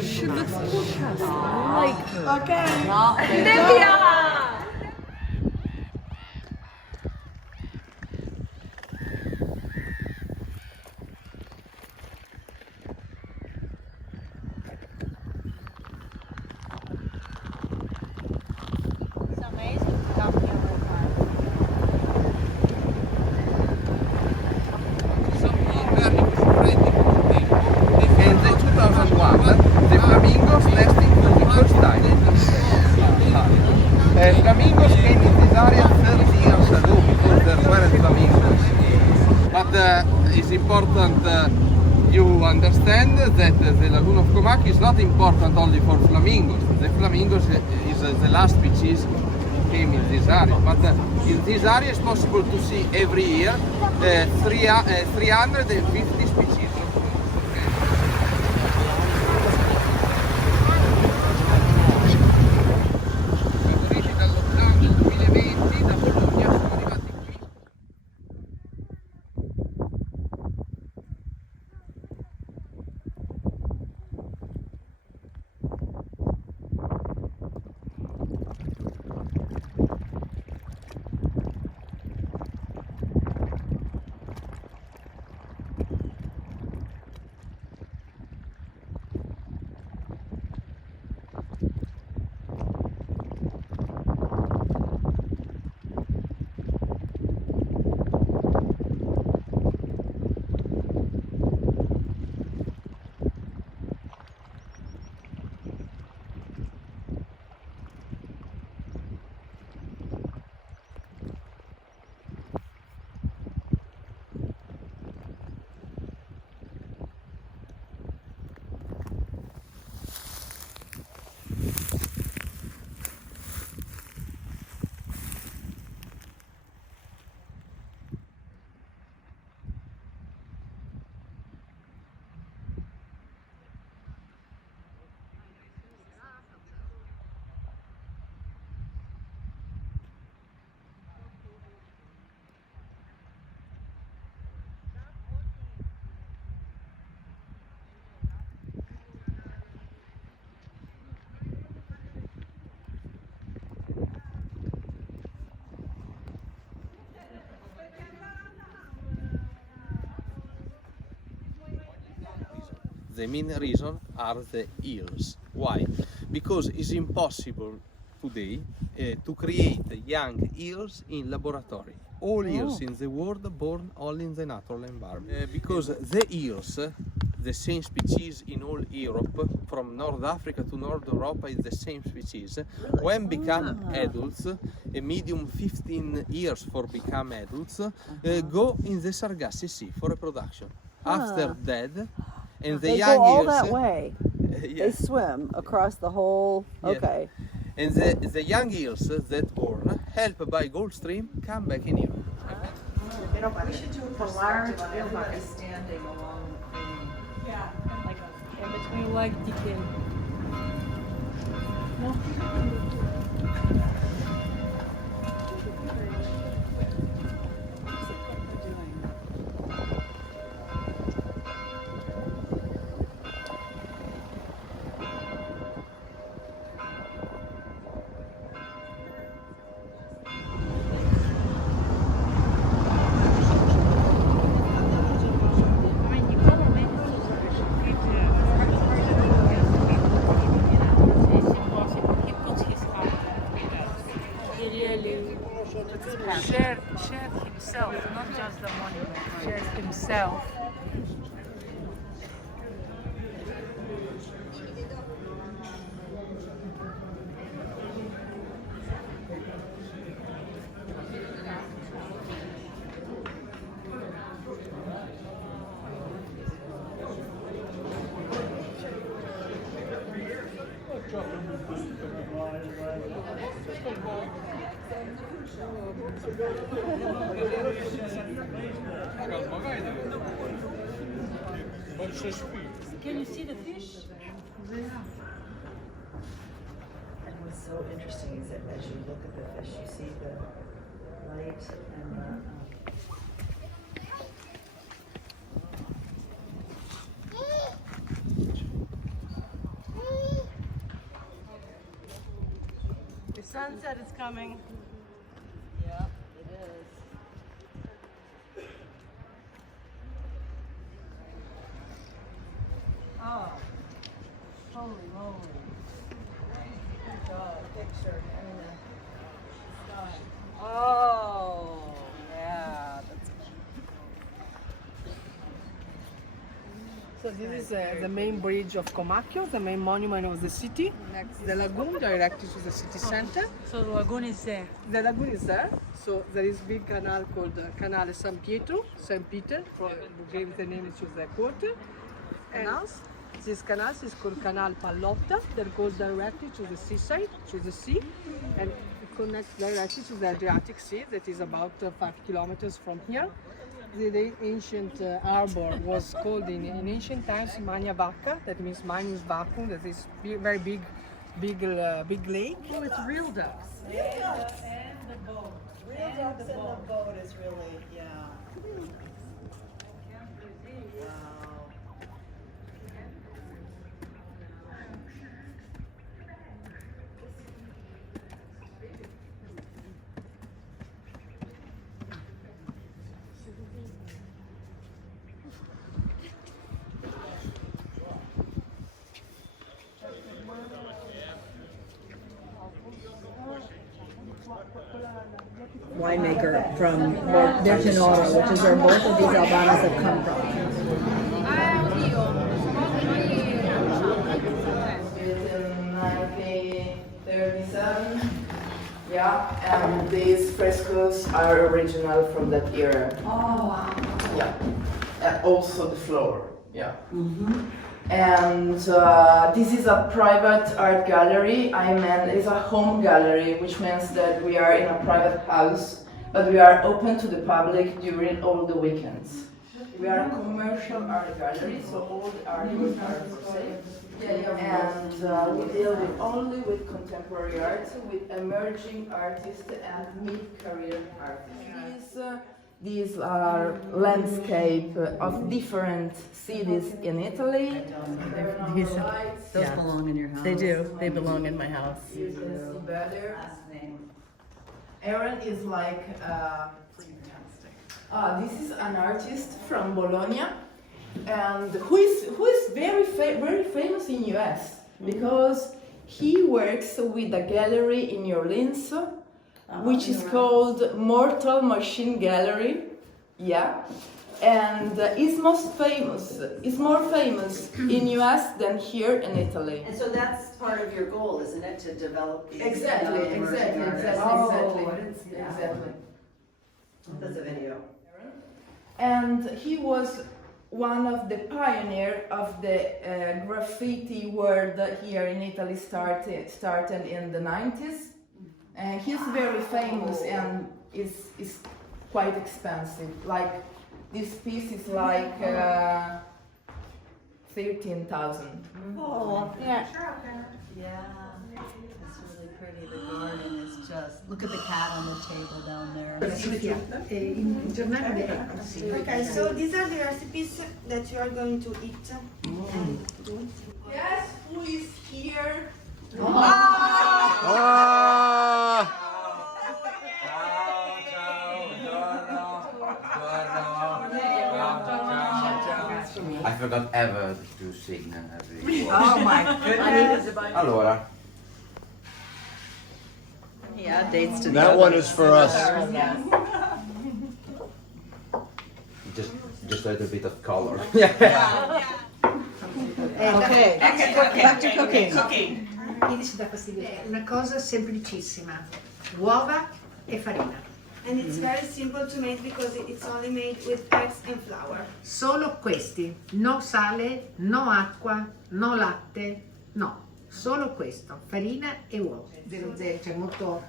She looks interesting. Like, Okay. No, Livia! it's amazing to come here with her. In the 2001, the flamingos nesting for the first time. Flamingos came in this area 30 years ago because there weren't flamingos. But it's important you understand that the lagoon of Comacchio is not important only for flamingos. The flamingos is the last species who came in this area. But in this area it's possible to see every year 350 species. The main reason are the eels. Why? Because it's impossible today to create young eels in laboratory. All eels in the world are born only in the natural environment. Because the eels, the same species in all Europe, from North Africa to North Europe is the same species. When become adults, a medium 15 years for become adults, go in the Sargasso Sea for reproduction. After dead, and the They young go all eels, that way. They yes, swim across the whole. yes. Okay. And the young eels that born, helped by Gulf Stream, come back in Europe. We should do a perspective on everybody standing along the cream. Yeah, like in between leg decay. Shared himself, not just the monument, shared himself. Can you see the fish? And what's so interesting is that as you look at the fish, you see the light and the sunset is coming. Yep, it is. Oh, holy moly. Good job. Picture. Oh, yeah. That's So this is the main bridge of Comacchio, the main monument of the city. Next, the lagoon directly to the city center. So the lagoon is there. The lagoon is there. So there is big canal called Canale San Pietro, Saint Peter, who gave the name to the quarter. And this canal is called Canal Pallotta, that goes directly to the seaside, to the sea, and it connects directly to the Adriatic Sea, that is about 5 kilometers from here. The ancient harbor was called in ancient times Magna Vacca, that means Magnus Vacuum, that is very big lake. Oh, it's real ducks. Real ducks and the boat. Real ducks and the boat is really, yeah. Wow. Winemaker from Bertinoro, which is where both of these Albanas have come from. In 1937, yeah, and these frescoes are original from that era. Oh, wow. Yeah, and also the floor. Yeah. And this is a private art gallery. I mean, it's a home gallery, which means that we are in a private house, but we are open to the public during all the weekends. We are a commercial art gallery, so all the artworks are for sale. And we deal only with contemporary art, with emerging artists and mid-career artists. These are landscape of different cities in Italy. Those belong in your house. They do. They belong in my house. You can see better. Aaron is like, this is an artist from Bologna, and who is very famous in US because he works with a gallery in New Orleans, which is called Mortal Machine Gallery. Yeah. And is more famous in US than here in Italy. And so that's part of your goal, isn't it, to develop these Exactly. That's a video. And he was one of the pioneers of the graffiti world here in Italy started in the 90s. And he's very famous and is quite expensive. Like this piece is like 13,000. Oh, yeah. Yeah, it's really pretty. The garden is just, look at the cat on the table down there. Okay, so these are the recipes that you are going to eat. Yes, who is here? I forgot ever to sing every Oh my goodness. Allora, Yeah, dates to That one is for us. just a little bit of color. Okay, back to cooking. Mi dice da fastidio. Una cosa semplicissima. Uova e farina. And it's very simple to make because it's only made with eggs and flour. Solo questi. No sale, no acqua, no latte, no. Solo questo. Farina e uova. 00, cioè molto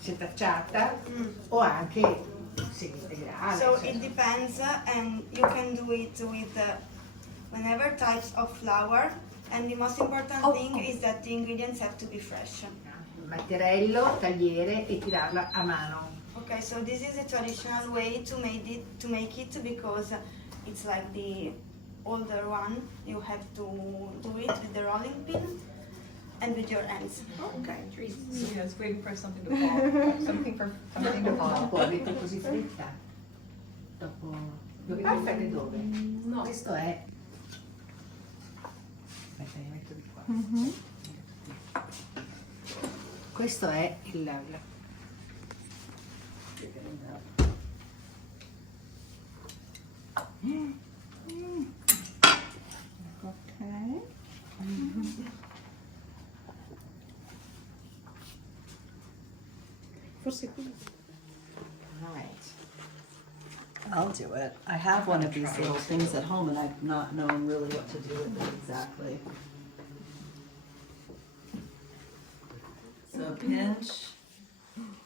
setacciata o anche semi-integrale. So it depends, and you can do it with whenever types of flour. And the most important thing is that the ingredients have to be fresh. Mattarello, tagliere e tirarla a mano. Okay, so this is a traditional way to make it because it's like the older one. You have to do it with the rolling pin. and with your hands. Ok. Yes, waiting for something to fall. Something to fall. Dopo avete così fretta? Dopo dovete mettere dove? No. Questo è. Aspetta, mi metto di qua. Questo è il. Ok. Forse qui. Alright. I'll do it. I have one of these little things at home and I've not known really what to do with it exactly. So pinch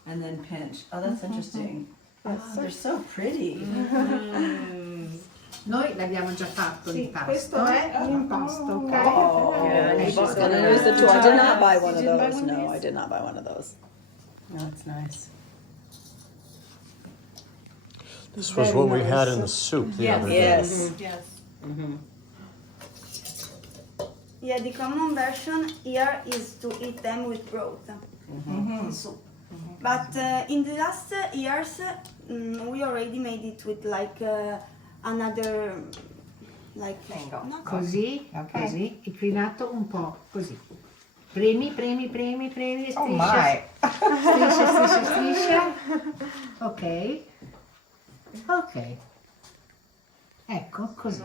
and then pinch. Oh, that's interesting. Oh, they're so pretty. Noi l'abbiamo già fatto Sì, l'impasto. questo è l'impasto, ok? Yeah, she's gonna use the tool. I did not buy one of those. No, I did not buy one of those. Oh, that's nice. This was what we had in the soup the other day. Yes. Yes. Yeah, the common version here is to eat them with broth. Soup. But in the last years, we already made it with like another, like Così, così, inclinato un po', così. Premi, striscia. Oh my! Striscia. Ok. Ok. Ecco, così.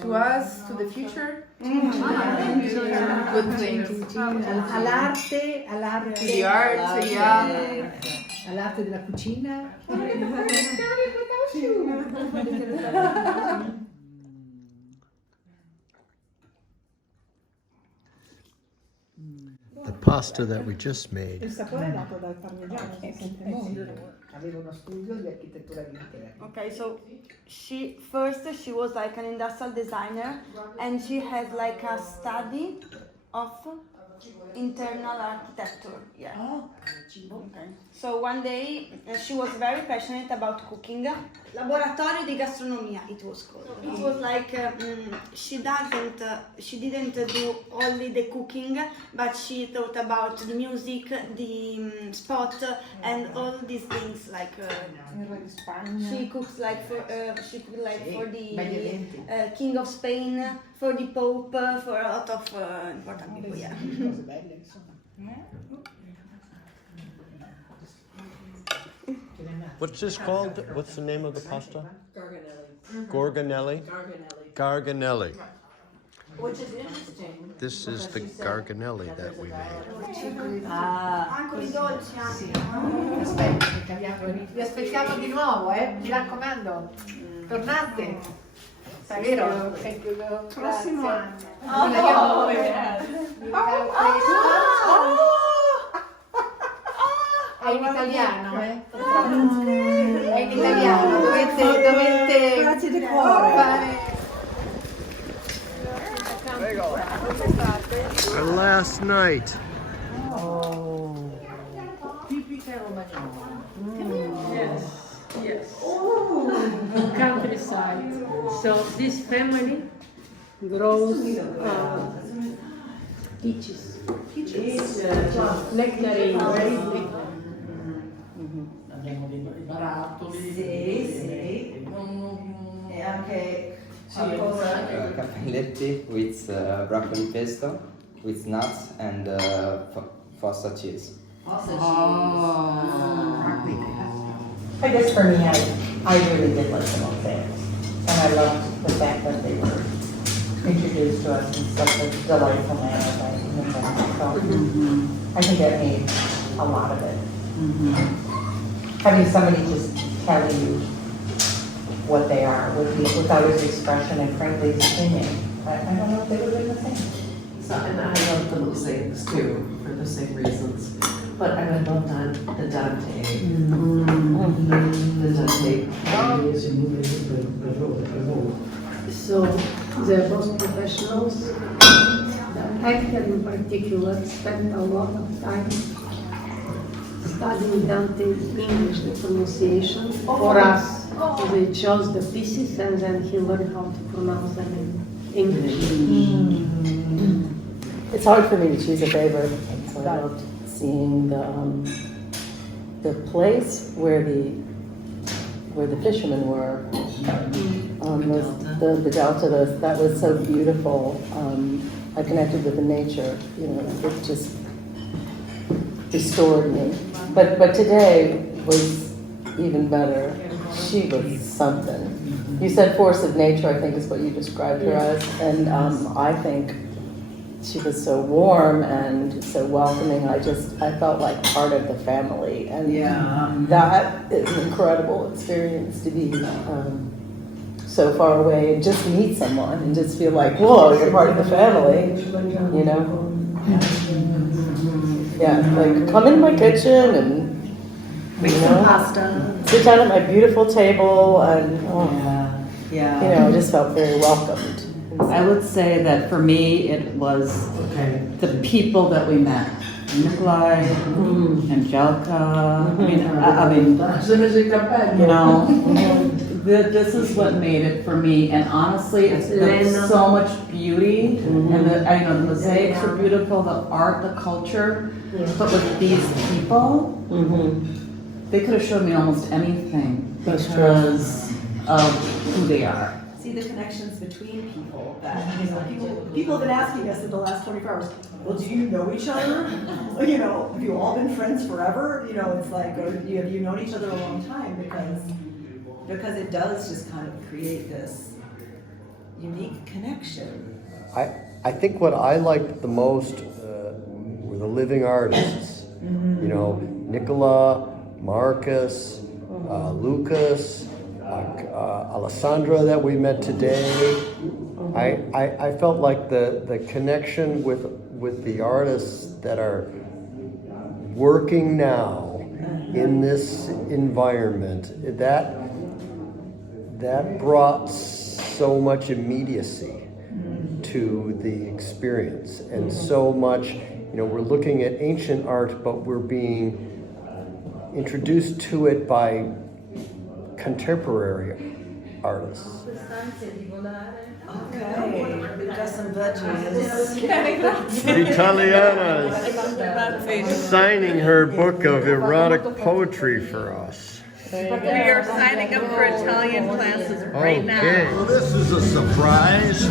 To us, to the future. Good things. All'arte, To the art, yeah. all'arte della cucina. The pasta that we just made. Il sapore è dato dal parmigiano, si sente molto. Avevo uno studio di architettura di interni. Okay, so she was like an industrial designer, and she has like a study of internal architecture. Yeah. Oh, Okay. So one day she was very passionate about cooking. Laboratorio di gastronomia, it was called. It was like she didn't do only the cooking, but she thought about the music, the spot, and all these things. Like she cooks like for for the King of Spain, for the Pope, for a lot of important people. Yeah. Cose belle, insomma. What's this called? What's the name of the pasta? Gorgonelli. Garganelli. which is interesting. This is the garganelli that we made. Anche i dolci hanno. Aspetta, vi aspettiamo di nuovo, mi raccomando. Tornate. Vero? Prossimo anno. È in italiano, È in italiano, dovete Grazie di cuore. fare... Our last night. Yes. Countryside. So this family grows peaches. Nectarines. Abbiamo dei barattoli. Sì. E anche qualcosa. Cappelletti with broccoli pesto, with nuts and fossa cheese. I guess for me, I really did like the mosaics, and I loved the fact that they were introduced to us in such a delightful manner by the family. So I think that made a lot of it. Having somebody just tell you what they are without his expression and frankly his opinion, I don't know if they would have been the same. So, and I love the mosaics too, for the same reasons. But I love the Dante. The Dante. So the both professionals, the actor in particular, spent a lot of time studying Dante's English, the pronunciation for us. So they chose the pieces and then he learned how to pronounce them in English. It's hard for me to choose a favorite. So I loved seeing the place where the fishermen were. The delta, that was so beautiful. I connected with the nature. You know, it just restored me. But today was even better. She was something. You said force of nature, I think is what you described her as. And I think she was so warm and so welcoming. I felt like part of the family. And that is an incredible experience to be so far away and just meet someone and just feel like, whoa, you're part of the family, you know? Yeah, like come in my kitchen and make some pasta. Sit down at my beautiful table and you know, I just felt very welcomed. I would say that for me, it was the people that we met. Nikolai, Angelica, I mean, you know, this is what made it for me. And honestly, it's so much beauty. And the mosaics are beautiful, the art, the culture. But with these people, they could have showed me almost anything because of who they are. See the connections between people that, you know, people have been asking us in the last 24 hours, well, do you know each other? You know, have you all been friends forever? You know, it's like, or have you known each other a long time? Because it does just kind of create this unique connection. I think what I liked the most were the living artists. You know, Nicola, Marcus, Lucas, Alessandra that we met today. I felt like the connection with the artists that are working now in this environment, that brought so much immediacy to the experience, and so much, you know, we're looking at ancient art, but we're being introduced to it by contemporary artists. Okay, we've got some veggies. Italiana's signing her book of erotic poetry for us. We are signing up for Italian classes right now. Okay. Well, this is a surprise.